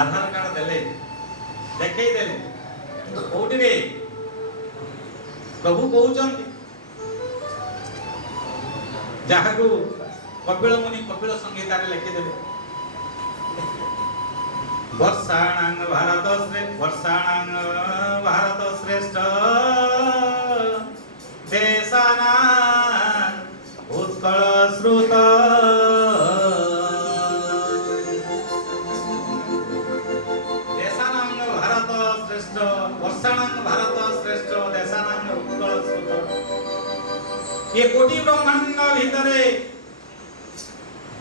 आधार card देले देखै देले कोठी रे प्रभु कहउचंती जाहाकू कपिल मुनि कपिल संहिता रे लिखि देले वर्षाणांग भारत श्रेष्ठ देशानां उत्कल श्रुत देशानां भारत श्रेष्ठ वर्षाणां भारत श्रेष्ठ देशानां उत्कल श्रुत ये कोटि ब्रह्मांड भितरे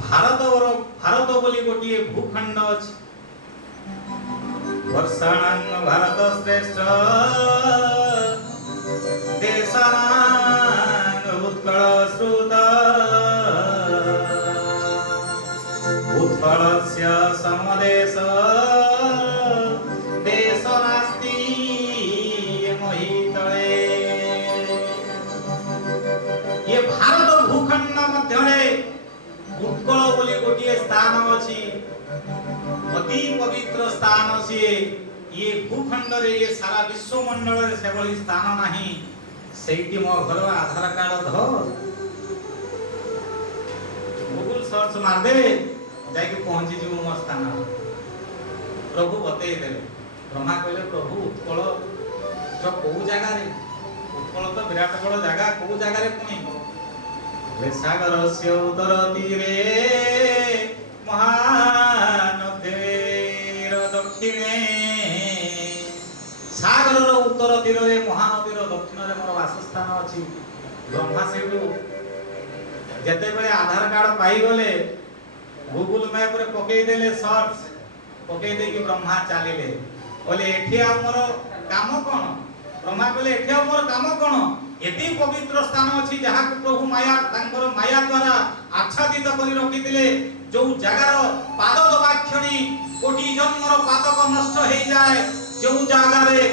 भारत बोली गोटे भूखंड अछि वर्षाणां भारत श्रेष्ठ देशानां उत्कल श्रुत उत्कलस्य समदेश देश नास्ति मोहितले ये भारत भूखंड मध्य उत्कल बोली गोटे स्थान अछि अति पवित्र स्थान से ये भूखंड रे ये सारा विश्व मंडल रे से बड़ी स्थान नाही सेठी मो घर आधार कार्ड ध गूगल सर्च मार दे जाय के पहुंची जीव मो स्थान प्रभु बतई देले ब्रह्मा कहले प्रभु उत्कल जो को जगह रे उत्कल तो विराट बड़ जगह को जगह रे पुनी सागर से उतर तीरे महानदीर दक्षिणे सागर उत्तर तीर रे महानदीर दक्षिण रे मोर वासस्थान अछि ब्रह्मा सेठू जते बेले आधार कार्ड पाई गले गूगल मैप रे पकई देले सर्च पकई दे कि ब्रह्मा चालिले बोले एठी हमर काम कोन ब्रह्मा कहले एठी हमर काम कोन एती पवित्र स्थान अछि जहा को प्रभु माया तांकर माया द्वारा आच्छादित करी रखितिले जो जगार पाद दबाक्षणी कोटि जन्मर पातक नष्ट हो जाए जो जगह रे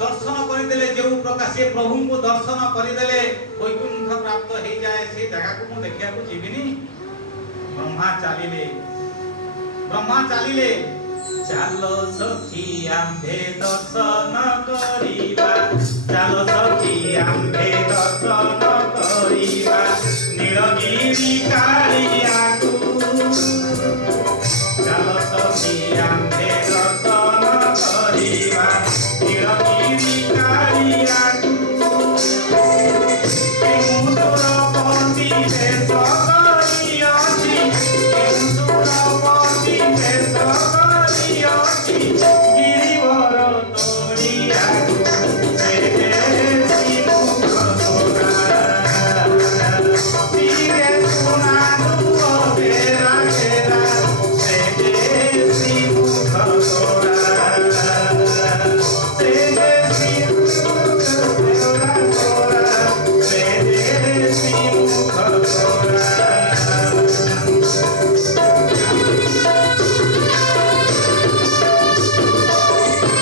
दर्शन करदेले जो प्रकाश से प्रभु को दर्शन करदेले वैकुंठ प्राप्त हो जाए से जगह को मु देखिया को जीविनी ब्रह्मा चालिले चालो सखी आम्भे दर्शन करिबा चालो सखी आम्भे दर्शन करिबा नीलगिरी कालिया